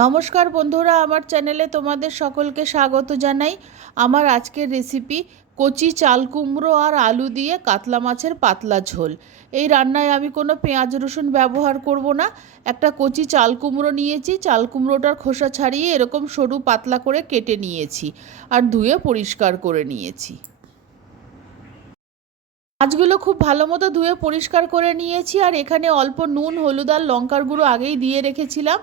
নমস্কার বন্ধুরা, আমার চ্যানেলে তোমাদের সকলকে স্বাগত জানাই। আমার আজকের রেসিপি কচি চাল কুমড়ো আর আলু দিয়ে কাতলা মাছের পাতলা ঝোল। এই রান্নায় আমি কোনো পেঁয়াজ রসুন ব্যবহার করব না। একটা কচি চাল কুমড়ো নিয়েছি, চাল কুমড়োটার খোসা ছাড়িয়ে এরকম সরু পাতলা করে কেটে নিয়েছি আর ধুয়ে পরিষ্কার করে নিয়েছি। মাছগুলো খুব ভালো মতো ধুয়ে পরিষ্কার করে নিয়েছি আর এখানে অল্প নুন, হলুদ আর লঙ্কার গুঁড়ো আগেই দিয়ে রেখেছিলাম।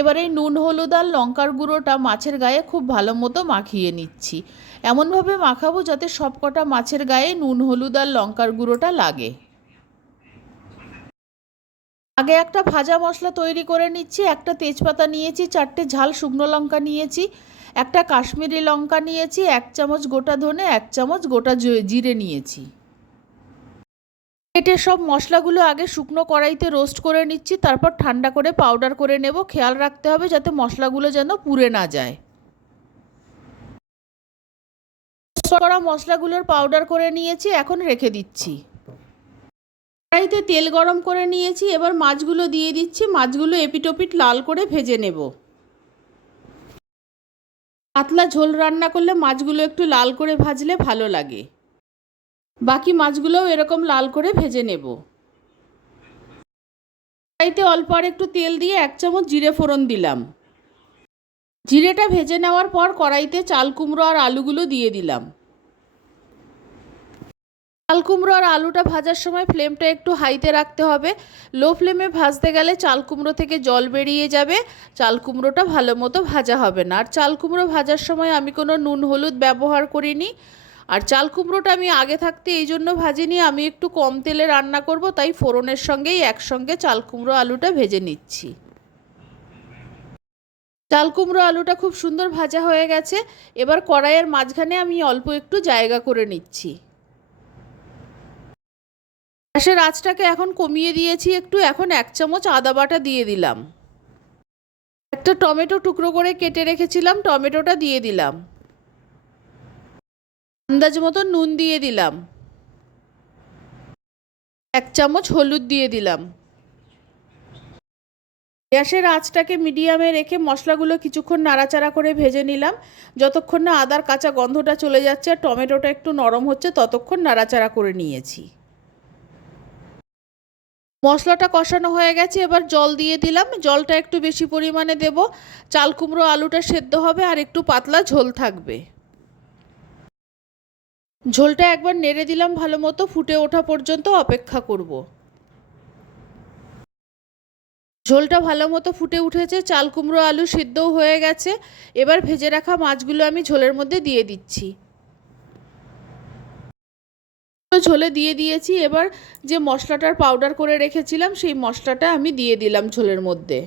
এবার এই নুন, হলুদ আর লঙ্কার গুঁড়োটা মাছের গায়ে খুব ভালো মতো মাখিয়ে নিচ্ছি। এমনভাবে মাখাবো যাতে সবকটা মাছের গায়ে নুন, হলুদ আর লঙ্কার গুঁড়োটা লাগে। আগে একটা ভাজা মশলা তৈরি করে নিচ্ছি। একটা তেজপাতা নিয়েছি, 4টে ঝাল শুকনো লঙ্কা নিয়েছি, একটা কাশ্মীরি লঙ্কা নিয়েছি, 1 চামচ গোটা ধনে, 1 চামচ গোটা জিরে নিয়েছি। কেটে সব মশলাগুলো আগে শুকনো কড়াইতে রোস্ট করে নিচ্ছি, তারপর ঠান্ডা করে পাউডার করে নেব। খেয়াল রাখতে হবে যাতে মশলাগুলো যেন পুড়ে না যায়। রোস্ট করা মশলাগুলোর পাউডার করে নিয়েছি, এখন রেখে দিচ্ছি। কড়াইতে তেল গরম করে নিয়েছি, এবার মাছগুলো দিয়ে দিচ্ছি। মাছগুলো এপিটোপিট লাল করে ভেজে নেব। পাতলা ঝোল রান্না করলে মাছগুলো একটু লাল করে ভাজলে ভালো লাগে। বাকি মাছগুলোও এরকম লাল করে ভেজে নেব। কড়াইতে অল্প আর একটু তেল দিয়ে 1 চামচ জিরে ফোড়ন দিলাম। জিরেটা ভেজে নেওয়ার পর কড়াইতে চাল কুমড়ো আর আলুগুলো দিয়ে দিলাম। চাল কুমড়ো আর আলুটা ভাজার সময় ফ্লেমটা একটু হাইতে রাখতে হবে। লো ফ্লেমে ভাজতে গেলে চাল কুমড়ো থেকে জল বেরিয়ে যাবে, চাল কুমড়োটা ভালো মতো ভাজা হবে না। আর চাল কুমড়ো ভাজার সময় আমি কোনো নুন হলুদ ব্যবহার করিনি। আর চাল কুমড়োটা আমি আগে থাকতে এই জন্য ভাজিনি, আমি একটু কম তেলে রান্না করব, তাই ফোড়নের সঙ্গেই একসঙ্গে চাল কুমড়ো আলুটা ভেজে নিচ্ছি। চাল কুমড়ো আলুটা খুব সুন্দর ভাজা হয়ে গেছে। এবার কড়াইয়ের মাঝখানে আমি অল্প একটু জায়গা করে নিচ্ছি। গ্যাসের আঁচটাকে এখন কমিয়ে দিয়েছি একটু। এখন 1 চামচ আদা বাটা দিয়ে দিলাম। একটা টমেটো টুকরো করে কেটে রেখেছিলাম, টমেটোটা দিয়ে দিলাম। আন্দাজ মতো নুন দিয়ে দিলাম। 1 চামচ হলুদ দিয়ে দিলাম। গ্যাসের আঁচটাকে মিডিয়ামে রেখে মশলাগুলো কিছুক্ষণ নাড়াচাড়া করে ভেজে নিলাম। যতক্ষণ না আদার কাঁচা গন্ধটা চলে যাচ্ছে আর টমেটোটা একটু নরম হচ্ছে ততক্ষণ নাড়াচাড়া করে নিয়েছি। মশলাটা কষানো হয়ে গেছে, এবার জল দিয়ে দিলাম। জলটা একটু বেশি পরিমাণে দেব। চাল কুমড়ো আলুটা সেদ্ধ হবে আর একটু পাতলা ঝোল থাকবে। ঝোলটা একবার নেড়ে দিলাম, ভালো মতো ফুটে ওঠা পর্যন্ত অপেক্ষা করব। ঝোলটা ভালো মতো ফুটে উঠেছে, চাল কুমড়ো আলু সিদ্ধও হয়ে গেছে। এবার ভেজে রাখা মাছগুলো আমি ঝোলের মধ্যে দিয়ে দিচ্ছি। ঝোলে দিয়ে দিয়েছি। এবার যে মশলাটার পাউডার করে রেখেছিলাম সেই মশলাটা আমি দিয়ে দিলাম ঝোলের মধ্যে।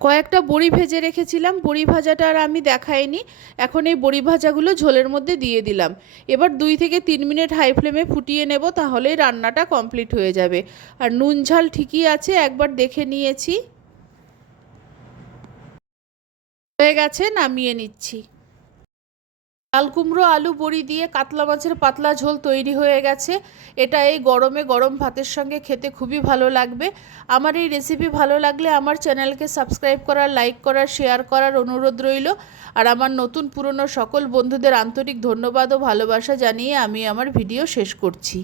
কয়েকটা বড়ি ভেজে রেখেছিলাম, বড়ি ভাজাটা আর আমি দেখাইনি। এখন এই বড়ি ভাজাগুলো ঝোলের মধ্যে দিয়ে দিলাম। এবার 2 থেকে 3 মিনিট হাই ফ্লেমে ফুটিয়ে নেব, তাহলেই রান্নাটা কমপ্লিট হয়ে যাবে। আর নুন ঝাল ঠিকই আছে, একবার দেখে নিয়েছি। হয়ে গেছে, নামিয়ে নিচ্ছি। চাল কুমড়ো আলু বড়ি দিয়ে কাতলা মাছের পাতলা ঝোল তৈরি হয়ে গেছে। এটা এই গরমে গরম ভাতের সঙ্গে খেতে খুবই ভালো লাগবে। আমার এই রেসিপি ভালো লাগলে আমার চ্যানেলকে সাবস্ক্রাইব করার, লাইক করার, শেয়ার করার অনুরোধ রইল। আর আমার নতুন পুরনো সকল বন্ধুদের আন্তরিক ধন্যবাদ ও ভালোবাসা জানিয়ে আমি আমার ভিডিও শেষ করছি।